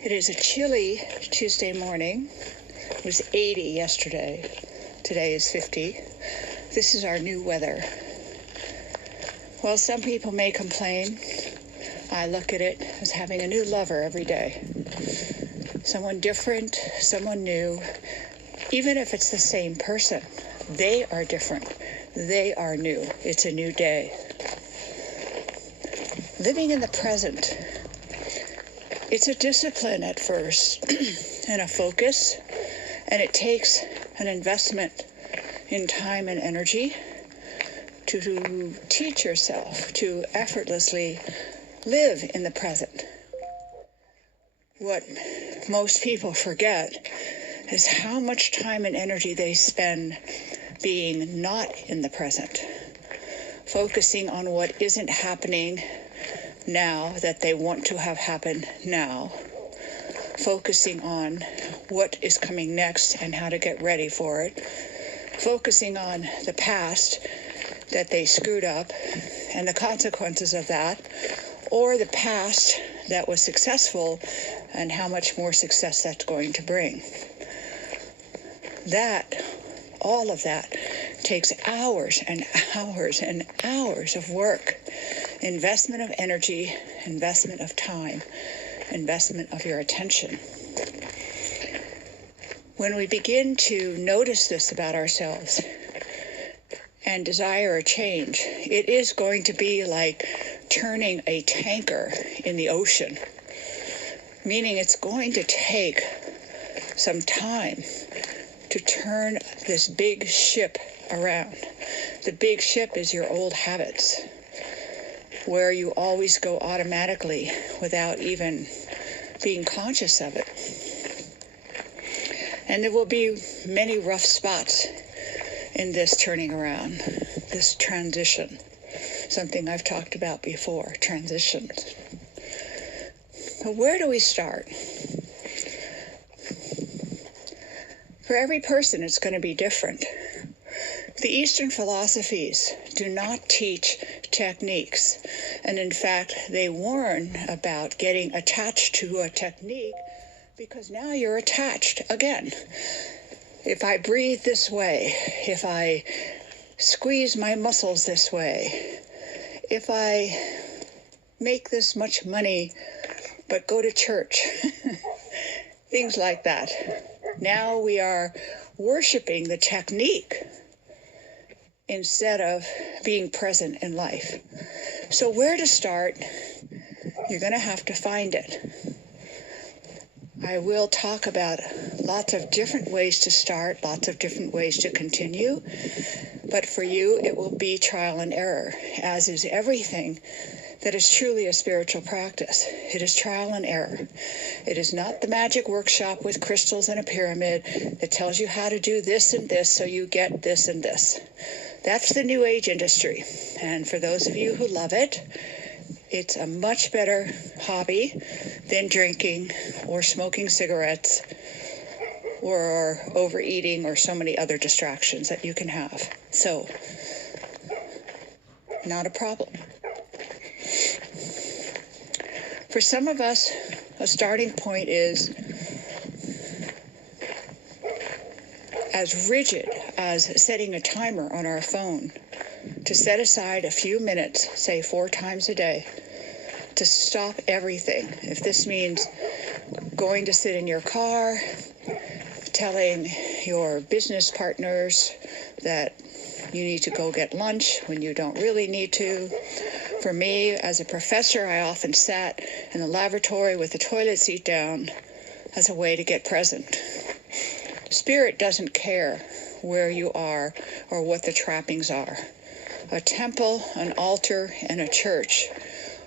It is a chilly Tuesday morning. It was 80 yesterday. Today is 50. This is our new weather. Well, some people may complain. I look at it as having a new lover every day. Someone different, someone new. Even if it's the same person, they are different. They are new. It's a new day. Living in the present. It's a discipline at first and a focus, and it takes an investment in time and energy to teach yourself to effortlessly live in the present. What most people forget is how much time and energy they spend being not in the present, focusing on what isn't happening now that they want to have happen now, focusing on what is coming next and how to get ready for it, focusing on the past that they screwed up and the consequences of that, or the past that was successful and how much more success that's going to bring. All of that takes hours and hours and hours of work, investment of energy, investment of time, investment of your attention. When we begin to notice this about ourselves and desire a change, it is going to be like turning a tanker in the ocean, meaning it's going to take some time to turn this big ship around. The big ship is your old habits, where you always go automatically without even being conscious of it. And there will be many rough spots in this turning around, this transition, something I've talked about before, transitions. But where do we start? For every person, it's going to be different. The Eastern philosophies do not teach techniques, and in fact, they warn about getting attached to a technique because now you're attached again. If I breathe this way, if I squeeze my muscles this way, if I make this much money but go to church, things like that. Now we are worshiping the technique instead of being present in life. So where to start? You're going to have to find it. I will talk about lots of different ways to start, lots of different ways to continue. But for you, it will be trial and error, as is everything that is truly a spiritual practice. It is trial and error. It is not the magic workshop with crystals and a pyramid that tells you how to do this and this so you get this and this. That's the New Age industry. And for those of you who love it, it's a much better hobby than drinking or smoking cigarettes or overeating or so many other distractions that you can have. So, not a problem. For some of us, a starting point is as rigid as setting a timer on our phone to set aside a few minutes, say 4 times a day, to stop everything. If this means going to sit in your car, telling your business partners that you need to go get lunch when you don't really need to. For me, as a professor, I often sat in the lavatory with the toilet seat down as a way to get present. Spirit doesn't care where you are or what the trappings are. A temple, an altar, and a church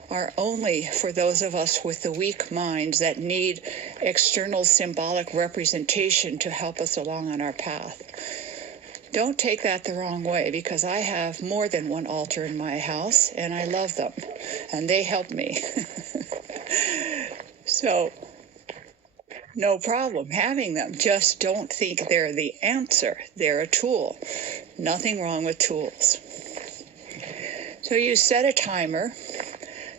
are only for those of us with the weak minds that need external symbolic representation to help us along on our path. Don't take that the wrong way, because I have more than one altar in my house, and I love them, and they help me. So, no problem having them. Just don't think they're the answer. They're a tool. Nothing wrong with tools. So you set a timer.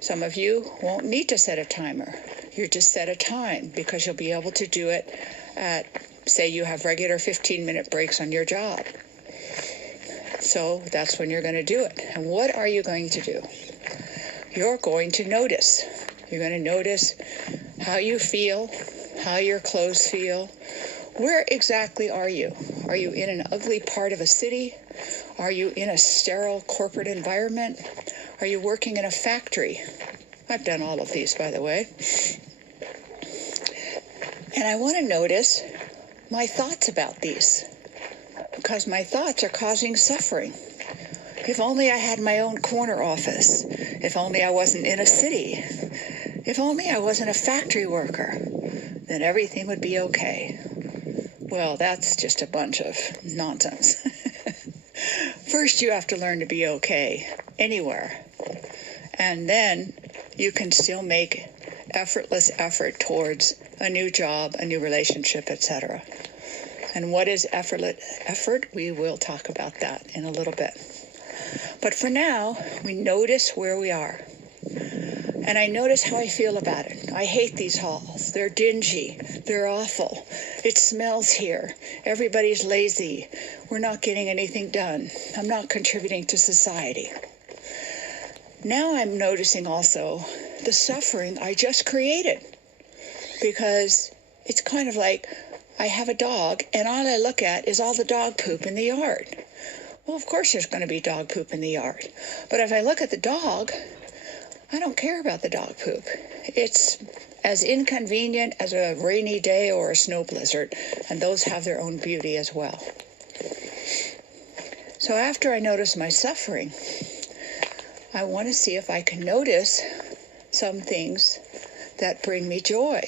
Some of you won't need to set a timer. You just set a time because you'll be able to do it at, say you have regular 15-minute breaks on your job. So that's when you're going to do it. And what are you going to do? You're going to notice. You're going to notice how you feel, how your clothes feel. Where exactly are you? Are you in an ugly part of a city? Are you in a sterile corporate environment? Are you working in a factory? I've done all of these, by the way. And I want to notice my thoughts about these, because my thoughts are causing suffering. If only I had my own corner office. If only I wasn't in a city. If only I wasn't a factory worker, then everything would be okay. Well, that's just a bunch of nonsense. First, you have to learn to be okay anywhere. And then you can still make effortless effort towards a new job, a new relationship, etc. And what is effortless effort? We will talk about that in a little bit. But for now, we notice where we are. And I notice how I feel about it. I hate these halls. They're dingy. They're awful. It smells here. Everybody's lazy. We're not getting anything done. I'm not contributing to society. Now I'm noticing also the suffering I just created, because it's kind of like I have a dog and all I look at is all the dog poop in the yard. Well, of course there's going to be dog poop in the yard. But if I look at the dog, I don't care about the dog poop. It's as inconvenient as a rainy day or a snow blizzard, and those have their own beauty as well. So after I notice my suffering, I want to see if I can notice some things that bring me joy.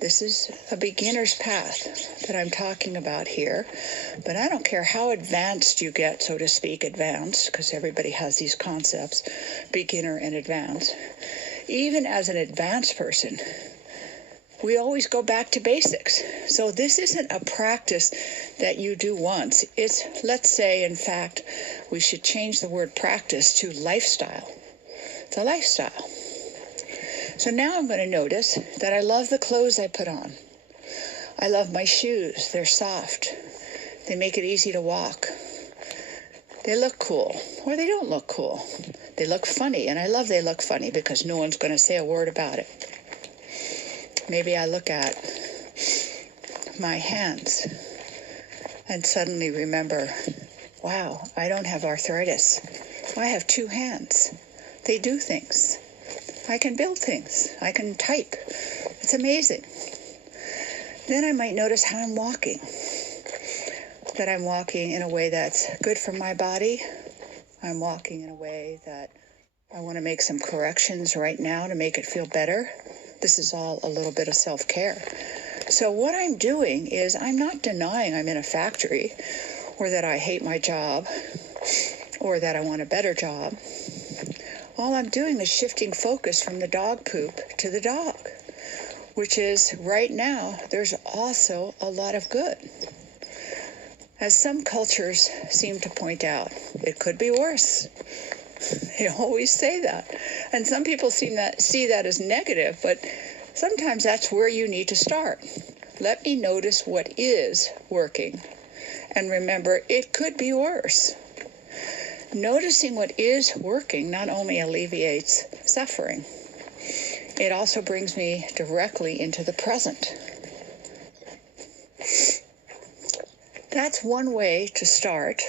This is a beginner's path that I'm talking about here, but I don't care how advanced you get, so to speak, advanced, because everybody has these concepts, beginner and advanced. Even as an advanced person, we always go back to basics. So this isn't a practice that you do once. It's, let's say, in fact, we should change the word practice to lifestyle. It's a lifestyle. So now I'm going to notice that I love the clothes I put on. I love my shoes. They're soft. They make it easy to walk. They look cool, or they don't look cool. They look funny, and I love they look funny because no one's going to say a word about it. Maybe I look at my hands and suddenly remember, wow, I don't have arthritis. I have two hands. They do things. I can build things. I can type. It's amazing. Then I might notice how I'm walking. That I'm walking in a way that's good for my body. I'm walking in a way that I want to make some corrections right now to make it feel better. This is all a little bit of self-care. So what I'm doing is I'm not denying I'm in a factory, or that I hate my job, or that I want a better job. All I'm doing is shifting focus from the dog poop to the dog, which is right now there's also a lot of good. As some cultures seem to point out, it could be worse. They always say that. And some people see that as negative, but sometimes that's where you need to start. Let me notice what is working. And remember, it could be worse. Noticing what is working not only alleviates suffering, it also brings me directly into the present. That's one way to start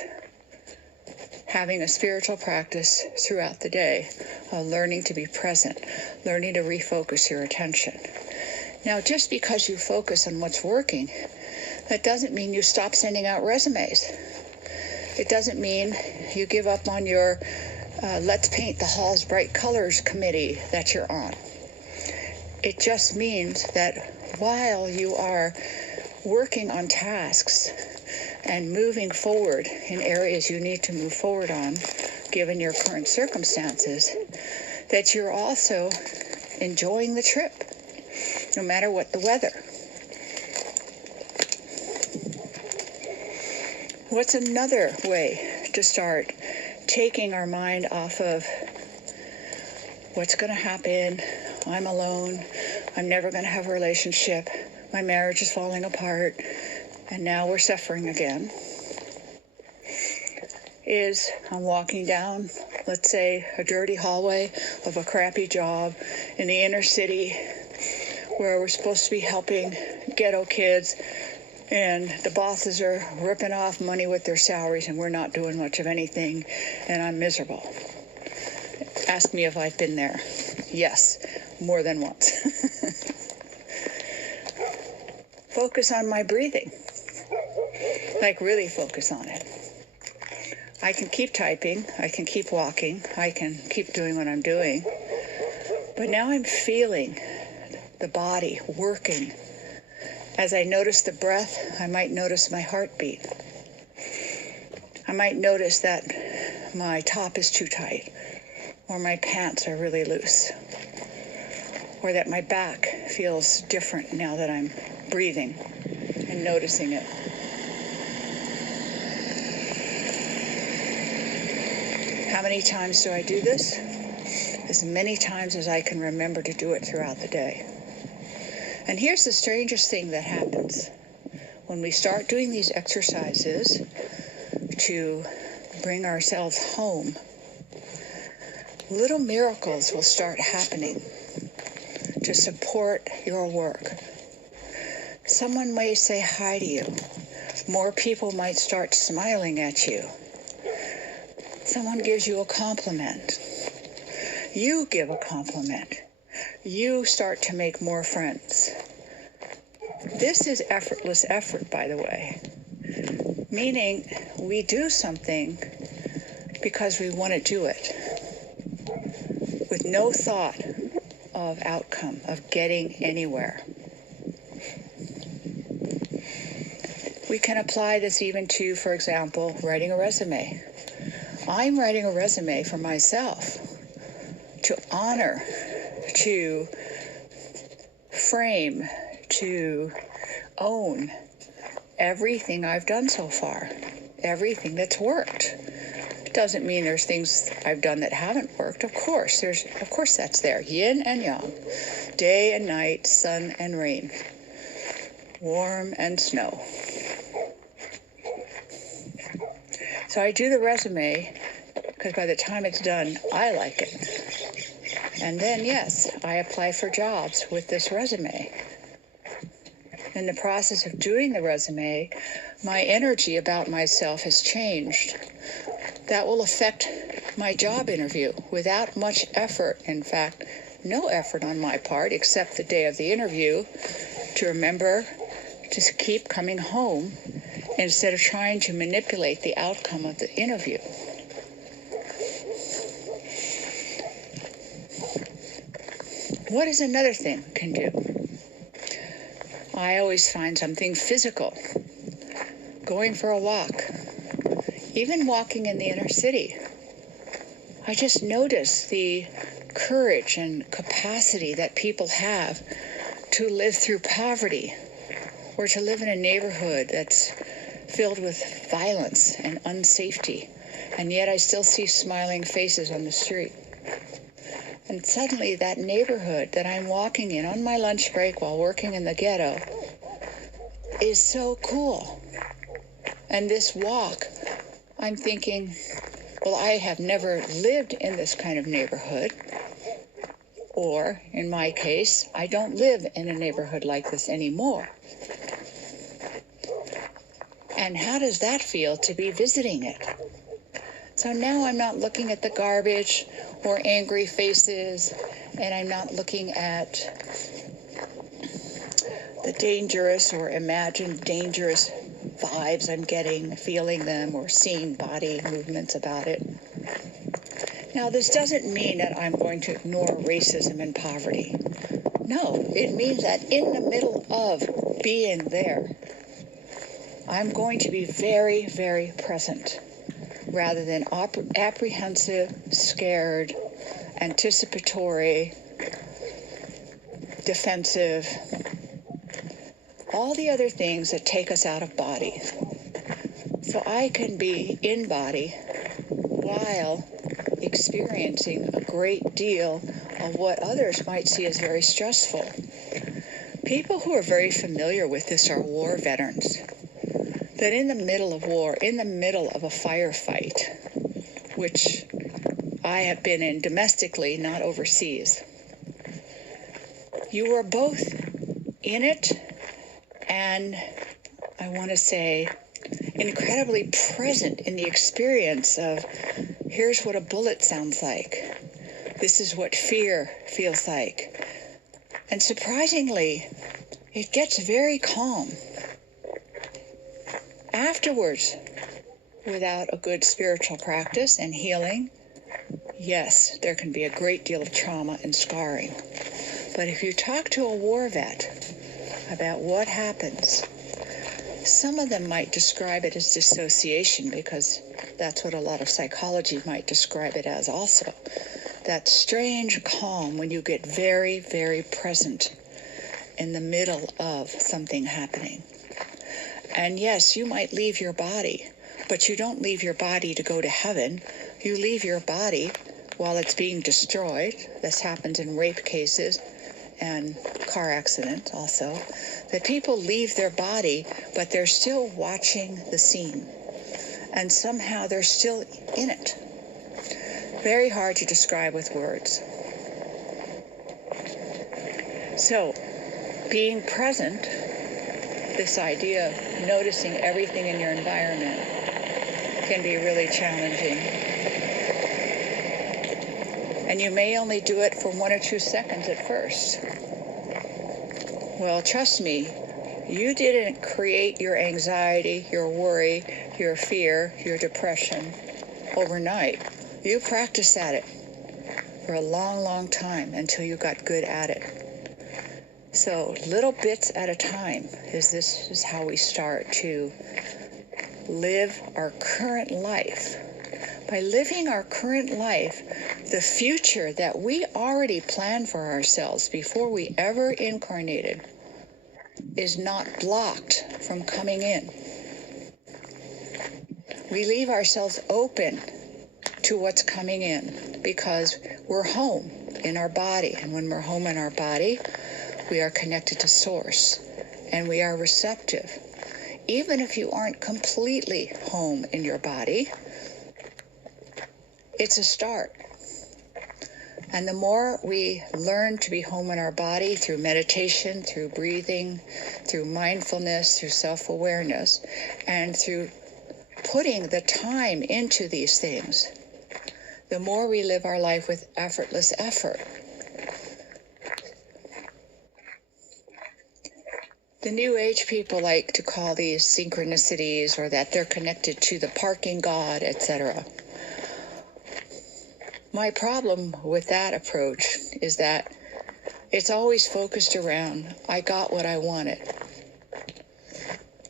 having a spiritual practice throughout the day, learning to be present, learning to refocus your attention. Now, just because you focus on what's working, that doesn't mean you stop sending out resumes. It doesn't mean you give up on your Let's Paint the Halls Bright Colors committee that you're on. It just means that while you are working on tasks and moving forward in areas you need to move forward on, given your current circumstances, that you're also enjoying the trip, no matter what the weather. What's another way to start taking our mind off of what's going to happen, I'm alone. I'm never going to have a relationship. My marriage is falling apart. And now we're suffering again. Is I'm walking down, let's say, a dirty hallway of a crappy job in the inner city where we're supposed to be helping ghetto kids, and the bosses are ripping off money with their salaries and we're not doing much of anything, and I'm miserable. Ask me if I've been there. Yes, more than once. Focus on my breathing. Like, really focus on it. I can keep typing, I can keep walking, I can keep doing what I'm doing, but now I'm feeling the body working. As I notice the breath, I might notice my heartbeat. I might notice that my top is too tight, or my pants are really loose, or that my back feels different now that I'm breathing and noticing it. How many times do I do this? As many times as I can remember to do it throughout the day. And here's the strangest thing that happens. When we start doing these exercises to bring ourselves home, little miracles will start happening to support your work. Someone may say hi to you. More people might start smiling at you. Someone gives you a compliment. You give a compliment. You start to make more friends. This is effortless effort, by the way. Meaning we do something because we want to do it with no thought of outcome, of getting anywhere. We can apply this even to, for example, writing a resume. I'm writing a resume for myself to honor, to frame, to own everything I've done so far, everything that's worked. Doesn't mean there's things I've done that haven't worked. Of course that's there. Yin and yang, day and night, sun and rain, warm and snow. So I do the resume because by the time it's done, I like it. And then, yes, I apply for jobs with this resume. In the process of doing the resume, my energy about myself has changed. That will affect my job interview without much effort. In fact, no effort on my part except the day of the interview to remember to keep coming home instead of trying to manipulate the outcome of the interview. What is another thing can do? I always find something physical. Going for a walk. Even walking in the inner city. I just notice the courage and capacity that people have to live through poverty or to live in a neighborhood that's filled with violence and unsafety. And yet I still see smiling faces on the street. And suddenly that neighborhood that I'm walking in on my lunch break while working in the ghetto is so cool. And this walk, I'm thinking, well, I have never lived in this kind of neighborhood. Or, in my case, I don't live in a neighborhood like this anymore. And how does that feel to be visiting it? So now I'm not looking at the garbage or angry faces, and I'm not looking at the dangerous or imagined dangerous vibes I'm getting, feeling them, or seeing body movements about it. Now, this doesn't mean that I'm going to ignore racism and poverty. No, it means that in the middle of being there, I'm going to be very, very present rather than apprehensive, scared, anticipatory, defensive, all the other things that take us out of body. So I can be in body while experiencing a great deal of what others might see as very stressful. People who are very familiar with this are war veterans. That in the middle of war, in the middle of a firefight, which I have been in domestically, not overseas, you are both in it and, I want to say, incredibly present in the experience of, here's what a bullet sounds like. This is what fear feels like. And surprisingly, it gets very calm. Afterwards, without a good spiritual practice and healing, yes, there can be a great deal of trauma and scarring. But if you talk to a war vet about what happens, some of them might describe it as dissociation, because that's what a lot of psychology might describe it as also. That strange calm when you get very, very present in the middle of something happening. And yes, you might leave your body, but you don't leave your body to go to heaven. You leave your body while it's being destroyed. This happens in rape cases and car accidents also, that people leave their body, but they're still watching the scene. And somehow they're still in it. Very hard to describe with words. So, being present, this idea of noticing everything in your environment, can be really challenging. And you may only do it for 1 or 2 seconds at first. Well, trust me, you didn't create your anxiety, your worry, your fear, your depression overnight. You practiced at it for a long, long time until you got good at it. So little bits at a time is how we start to live our current life. By living our current life, the future that we already planned for ourselves before we ever incarnated is not blocked from coming in. We leave ourselves open to what's coming in because we're home in our body. And when we're home in our body, we are connected to Source and we are receptive. Even if you aren't completely home in your body, it's a start. And the more we learn to be home in our body through meditation, through breathing, through mindfulness, through self-awareness, and through putting the time into these things, the more we live our life with effortless effort. The New Age people like to call these synchronicities, or that they're connected to the parking god, etc. My problem with that approach is that it's always focused around, I got what I wanted.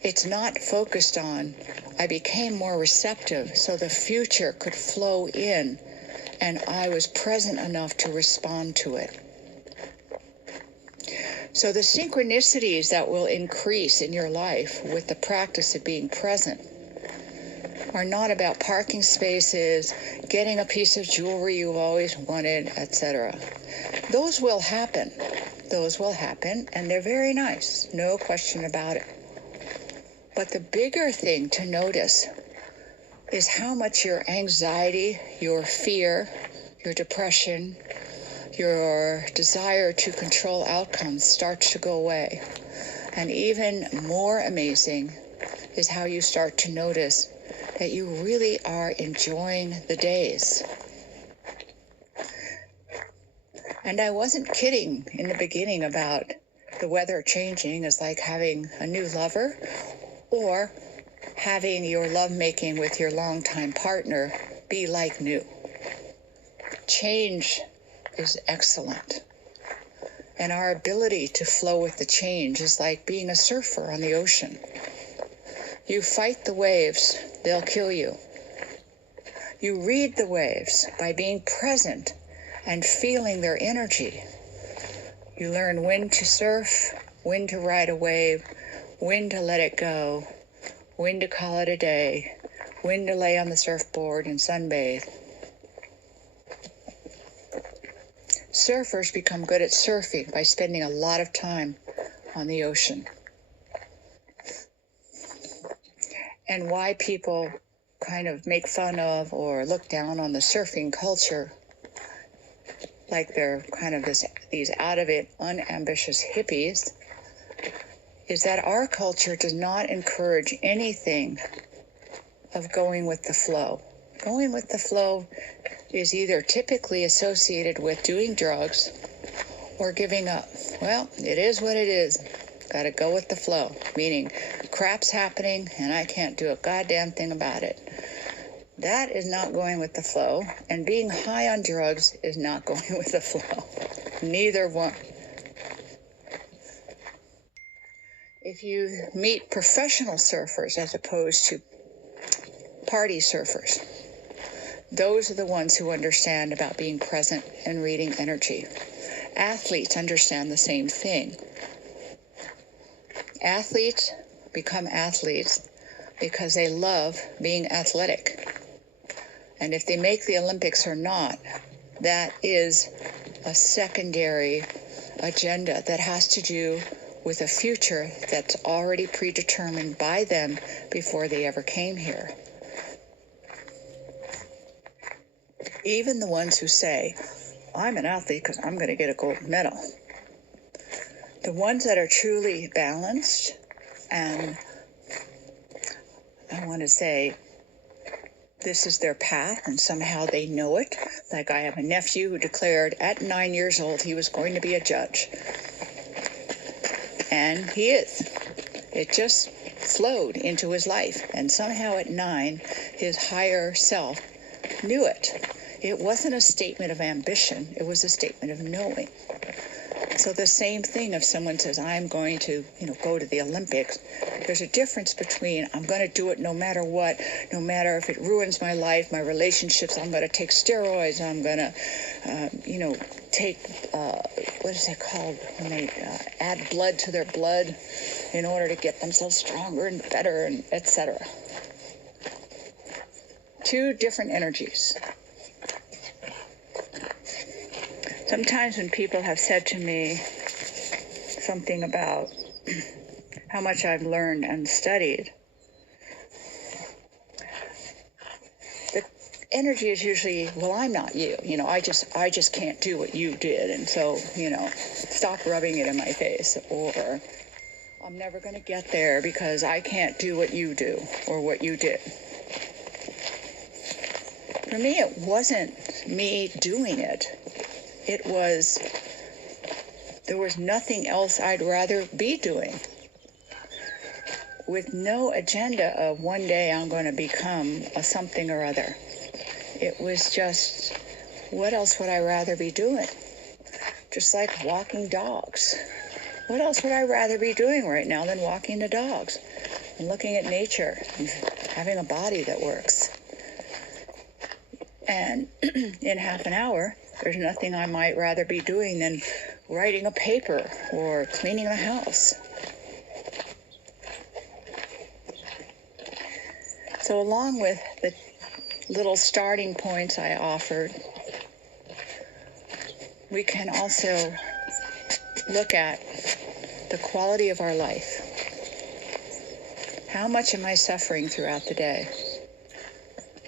It's not focused on, I became more receptive so the future could flow in and I was present enough to respond to it. So the synchronicities that will increase in your life with the practice of being present are not about parking spaces, getting a piece of jewelry you've always wanted, etc. Those will happen. Those will happen, and they're very nice, no question about it. But the bigger thing to notice is how much your anxiety, your fear, your depression, your desire to control outcomes starts to go away. And even more amazing is how you start to notice that you really are enjoying the days. And I wasn't kidding in the beginning about the weather changing is like having a new lover or having your lovemaking with your longtime partner be like new. Change is excellent. And our ability to flow with the change is like being a surfer on the ocean. You fight the waves, they'll kill you. You read the waves by being present and feeling their energy. You learn when to surf, when to ride a wave, when to let it go, when to call it a day, when to lay on the surfboard and sunbathe. Surfers become good at surfing by spending a lot of time on the ocean. And why people kind of make fun of or look down on the surfing culture like they're kind of these out of it, unambitious hippies, is that our culture does not encourage anything of going with the flow. Going with the flow is either typically associated with doing drugs or giving up. Well, it is what it is. Got to go with the flow, meaning crap's happening and I can't do a goddamn thing about it. That is not going with the flow, and being high on drugs is not going with the flow. Neither one. If you meet professional surfers as opposed to party surfers, those are the ones who understand about being present and reading energy. Athletes understand the same thing. Athletes become athletes because they love being athletic. And if they make the Olympics or not, that is a secondary agenda that has to do with a future that's already predetermined by them before they ever came here. Even the ones who say, I'm an athlete because I'm going to get a gold medal. The ones that are truly balanced, and I want to say this is their path and somehow they know it. Like I have a nephew who declared at 9 years old he was going to be a judge. And he is. It just flowed into his life. And somehow at 9, his higher self knew it. It wasn't a statement of ambition. It was a statement of knowing. So the same thing if someone says, I'm going to, go to the Olympics, there's a difference between I'm going to do it no matter what, no matter if it ruins my life, my relationships, I'm going to take steroids, I'm going to, take, what is it called, when they add blood to their blood in order to get themselves stronger and better, and etc. Two different energies. Sometimes when people have said to me something about how much I've learned and studied, the energy is usually, well, I'm not you. I just can't do what you did. And so, stop rubbing it in my face. Or I'm never going to get there because I can't do what you do or what you did. For me, it wasn't me doing it. It was, there was nothing else I'd rather be doing. With no agenda of one day I'm going to become a something or other. It was just, what else would I rather be doing? Just like walking dogs. What else would I rather be doing right now than walking the dogs and looking at nature and having a body that works? And in half an hour, there's nothing I might rather be doing than writing a paper or cleaning the house. So along with the little starting points I offered, we can also look at the quality of our life. How much am I suffering throughout the day?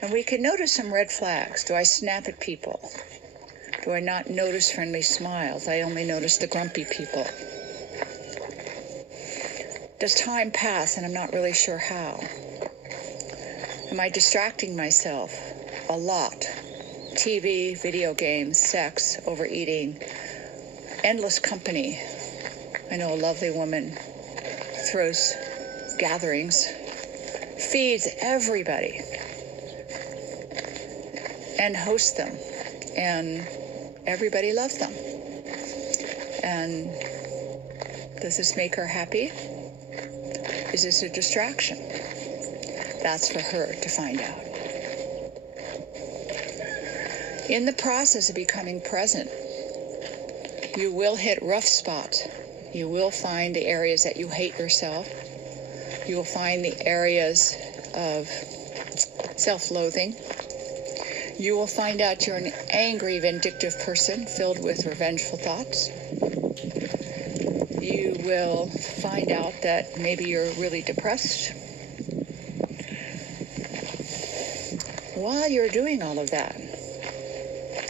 And we can notice some red flags. Do I snap at people? Do I not notice friendly smiles? I only notice the grumpy people. Does time pass and I'm not really sure how? Am I distracting myself a lot? TV, video games, sex, overeating, endless company. I know a lovely woman throws gatherings, feeds everybody, and hosts them. And everybody loves them. And does this make her happy? Is this a distraction? That's for her to find out. In the process of becoming present, you will hit rough spots. You will find the areas that you hate yourself. You will find the areas of self-loathing. You will find out you're an angry, vindictive person filled with revengeful thoughts. You will find out that maybe you're really depressed. While you're doing all of that,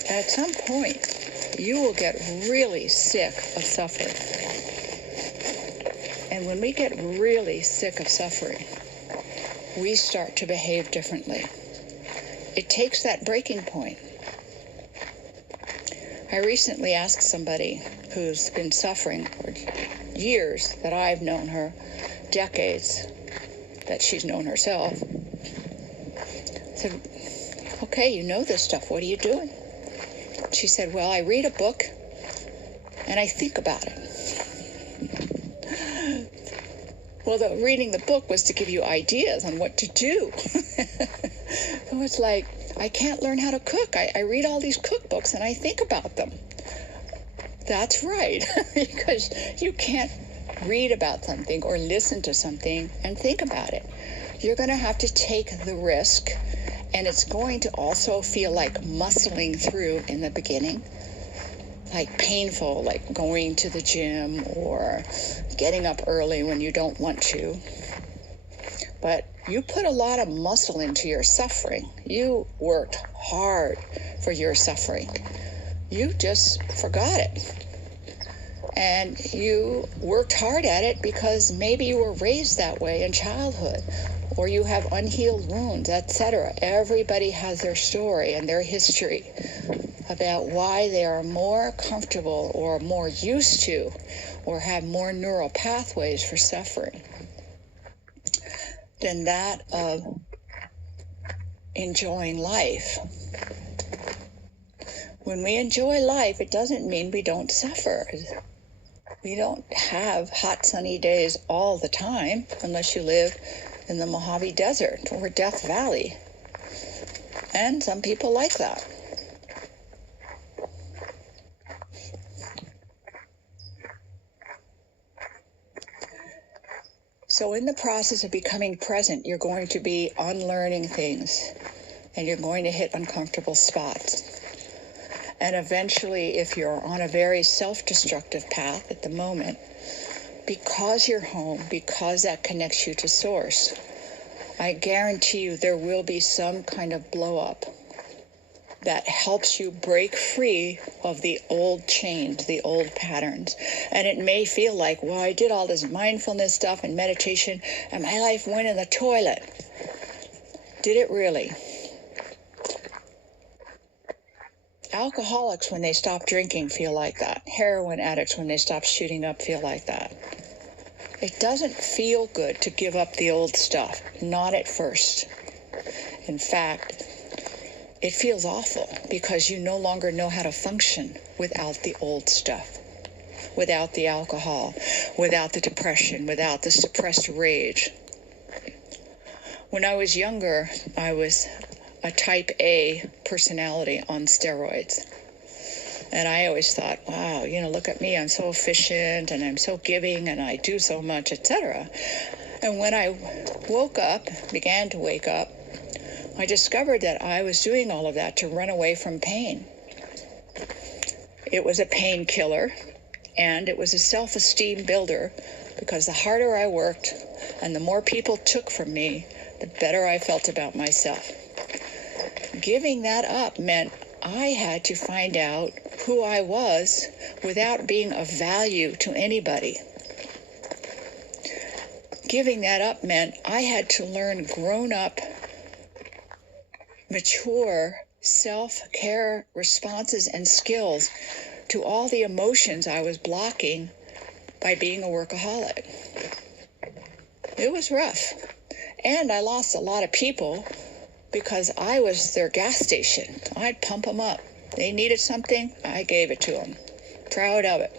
at some point, you will get really sick of suffering. And when we get really sick of suffering, we start to behave differently. It takes that breaking point. I recently asked somebody who's been suffering for years, that I've known her, decades that she's known herself. I said, okay, you know this stuff, what are you doing? She said, well, I read a book and I think about it. Well, reading the book was to give you ideas on what to do. It was like, I can't learn how to cook. I read all these cookbooks and I think about them. That's right, because you can't read about something or listen to something and think about it. You're going to have to take the risk, and it's going to also feel like muscling through in the beginning, like painful, like going to the gym or getting up early when you don't want to. But you put a lot of muscle into your suffering. You worked hard for your suffering. You just forgot it. And you worked hard at it because maybe you were raised that way in childhood, or you have unhealed wounds, etc. Everybody has their story and their history about why they are more comfortable or more used to or have more neural pathways for suffering than that of enjoying life. When we enjoy life, it doesn't mean we don't suffer. We don't have hot, sunny days all the time unless you live in the Mojave Desert or Death Valley. And some people like that. So in the process of becoming present, you're going to be unlearning things, and you're going to hit uncomfortable spots. And eventually, if you're on a very self-destructive path at the moment, because you're home, because that connects you to Source, I guarantee you there will be some kind of blow-up that helps you break free of the old chains, the old patterns. And it may feel like, well, I did all this mindfulness stuff and meditation, and my life went in the toilet. Did it really? Alcoholics, when they stop drinking, feel like that. Heroin addicts, when they stop shooting up, feel like that. It doesn't feel good to give up the old stuff, not at first. In fact, it feels awful because you no longer know how to function without the old stuff, without the alcohol, without the depression, without the suppressed rage. When I was younger, I was a type A personality on steroids. And I always thought, wow, look at me, I'm so efficient and I'm so giving and I do so much, etc. And when I began to wake up, I discovered that I was doing all of that to run away from pain. It was a painkiller, and it was a self-esteem builder, because the harder I worked and the more people took from me, the better I felt about myself. Giving that up meant I had to find out who I was without being of value to anybody. Giving that up meant I had to learn grown-up, mature self-care responses and skills to all the emotions I was blocking by being a workaholic. It was rough. And I lost a lot of people because I was their gas station. I'd pump them up. They needed something, I gave it to them. Proud of it.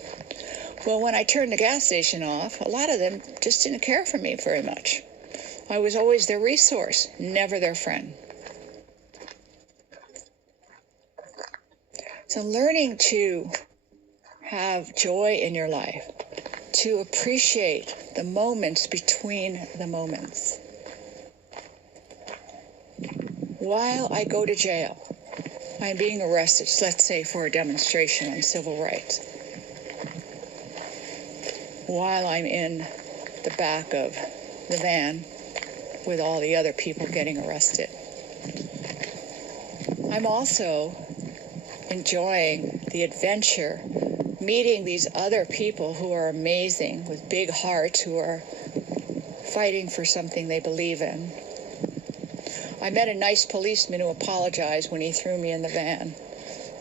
Well, when I turned the gas station off, a lot of them just didn't care for me very much. I was always their resource, never their friend. So learning to have joy in your life, to appreciate the moments between the moments. While I go to jail, I'm being arrested, let's say for a demonstration on civil rights, while I'm in the back of the van with all the other people getting arrested. I'm also enjoying the adventure, meeting these other people who are amazing with big hearts, who are fighting for something they believe in. I met a nice policeman who apologized when he threw me in the van.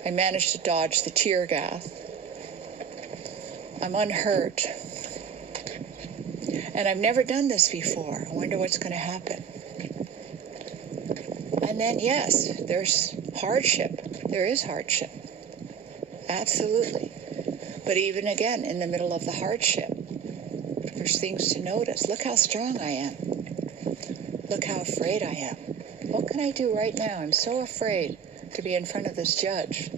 I managed to dodge the tear gas. I'm unhurt. And I've never done this before. I wonder what's going to happen. And then, yes, there's hardship. There is hardship. Absolutely. But even again, in the middle of the hardship, there's things to notice. Look how strong I am. Look how afraid I am. What can I do right now? I'm so afraid to be in front of this judge.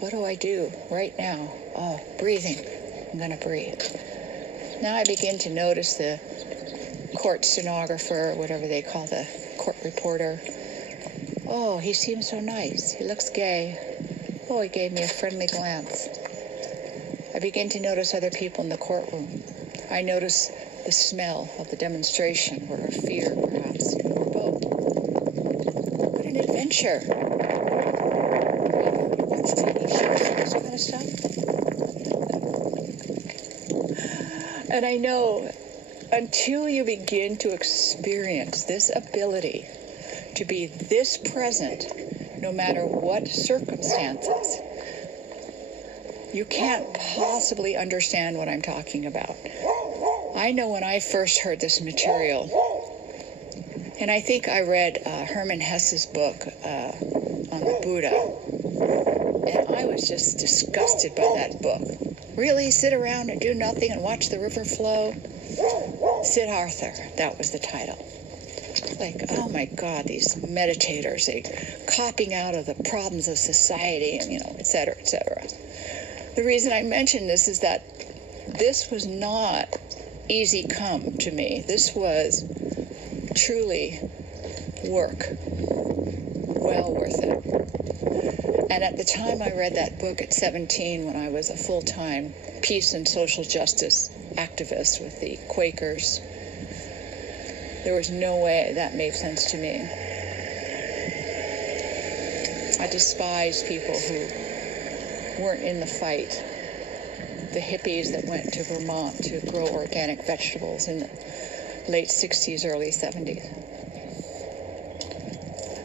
What do I do right now? Oh, breathing. I'm going to breathe. Now I begin to notice the court stenographer, whatever they call the court reporter. Oh, he seems so nice. He looks gay. Oh, he gave me a friendly glance. I begin to notice other people in the courtroom. I notice the smell of the demonstration, or of fear, perhaps, or both. What an adventure. You watch TV shows and this kind of stuff? And I know until you begin to experience this ability to be this present, no matter what circumstances, you can't possibly understand what I'm talking about. I know when I first heard this material, and I think I read Hermann Hesse's book on the Buddha, and I was just disgusted by that book. Really? Sit around and do nothing and watch the river flow? Siddhartha, that was the title. Like, oh my God, these meditators, they copying out of the problems of society and, et cetera, et cetera. The reason I mention this is that this was not easy come to me. This was truly work, well worth it. And at the time I read that book at 17, when I was a full-time peace and social justice activist with the Quakers, there was no way that made sense to me. I despise people who weren't in the fight. The hippies that went to Vermont to grow organic vegetables in the late 60s, early 70s.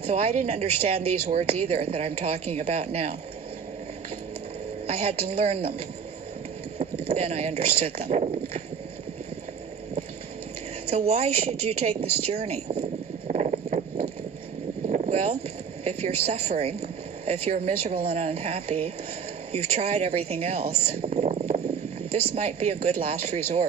So I didn't understand these words either that I'm talking about now. I had to learn them. Then I understood them. So why should you take this journey? Well, if you're suffering, if you're miserable and unhappy, you've tried everything else, this might be a good last resort.